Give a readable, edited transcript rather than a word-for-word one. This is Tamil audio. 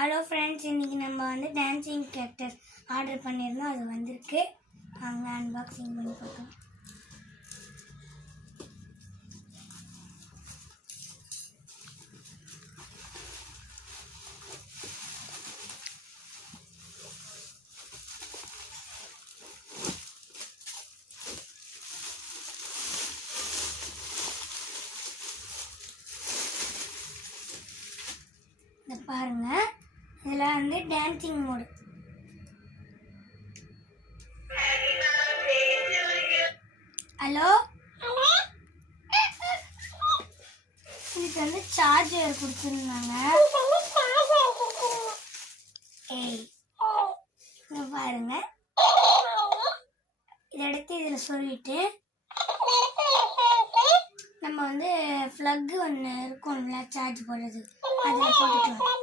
ஹலோ ஃப்ரெண்ட்ஸ், இன்றைக்கி நம்ம வந்து டான்சிங் கேரக்டர் ஆர்டர் பண்ணியிருந்தோம். அது வந்திருக்கு. அங்கே அன்பாக்சிங் பண்ணி பார்க்கலாம். இதை பாருங்கள், இதில் வந்து டான்சிங் மோடு. ஹலோ, இதுக்கு வந்து சார்ஜர் கொடுத்துருந்தாங்க. இங்கே பாருங்க, இதை எடுத்து இதில் சொல்லிட்டு நம்ம வந்து ஃப்ளக்கு ஒன்று இருக்கும்ல சார்ஜ் போடுறது, அதில் போட்டுக்கலாம்.